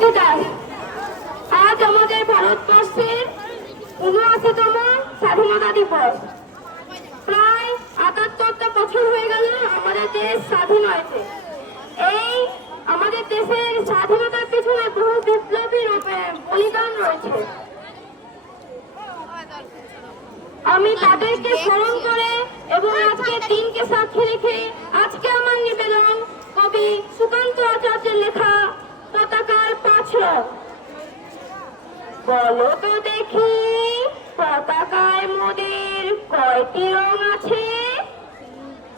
দাস আজ আমাদের ভারতবর্ষের উনআশিতম স্বাধীনতা দিবস। প্রায় আটাত্তরটা বছর হয়ে গেল আমাদের দেশ স্বাধীন হয়েছে। এই আমাদের দেশের স্বাধীনতার পিছনে বহু বিপ্লবীর উপে- বলিদান রয়েছে। আমি তাদেরকে স্মরণ করে এবং আজকে দিনকে সাক্ষী রেখে আজকে আমার নিবেদন কবি সুকান্ত আচার্যের লেখা বলো তো দেখি, পতাকায় মোদের কয়টি রং আছে?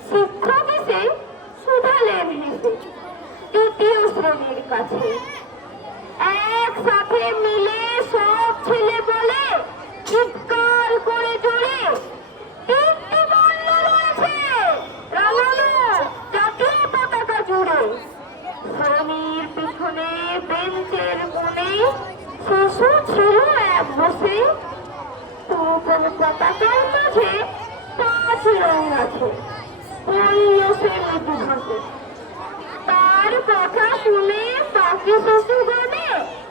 শিক্ষক এসে শুধালেন শ্রেণির কাছে। একসাথে মিলে সব ছেলে বলে চিৎকার করে জোরে তিনটি বর্ণ রয়েছে রাঙানো জাতীয় পতাকা জুড়ে শ্রেণির পিছনে বেঞ্চের কোণে শিশু ছিল এক বসে কোন পতাকার মাঝে পাঁচ রং আছে। তার কথা শুনে পাখি শিশুগণে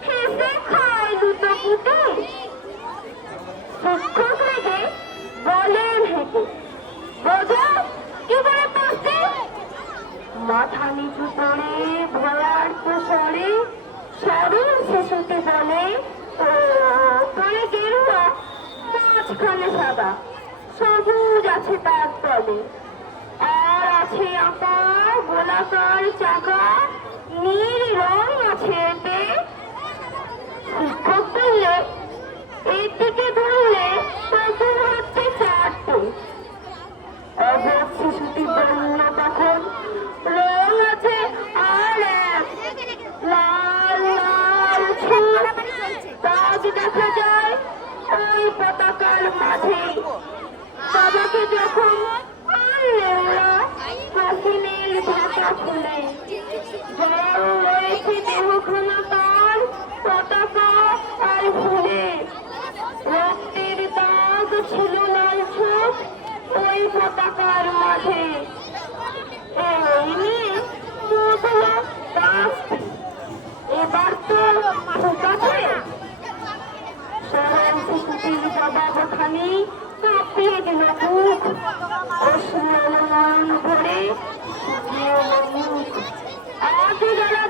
হেসে খায় দুটো পুটে শিক্ষক রেগে বলেন হেঁটে বোঝো কি করে পাচ্ছে মাথা নিচু করে ভয়ার্থ স্বরে সরল শিশুটি বলে মাঝখানে সাদা। সবুজ আছে তার তলে। আর আছে আঁকা গোলাকার চাকা। নীল রং আছে এতে। শিক্ষক বললে এর দিকে ধরলে তবু হচ্ছে চারটে অবধ শিশুটি বলল তখন রং আছে আর এক লাল লাল ছোপ দাগ দেখা যায় ওই পতাকার মাঝে বাবাকে যখন ঢাকা খুলে জল তার পতাকা আর ফুলে রক্তের দাগ ছিল লাল ছোপ ওই পতাকার মাঝে। এবার তো ঠিক আছে জবাবখানি কাঁপিয়ে দিল মুখ অশ্রুল নয়ন ভরে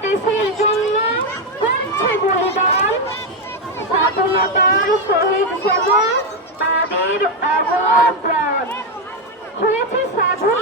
দেশের জন্য করছে বলিদান সেবা তাদের অবদান হয়েছে স্বাধীন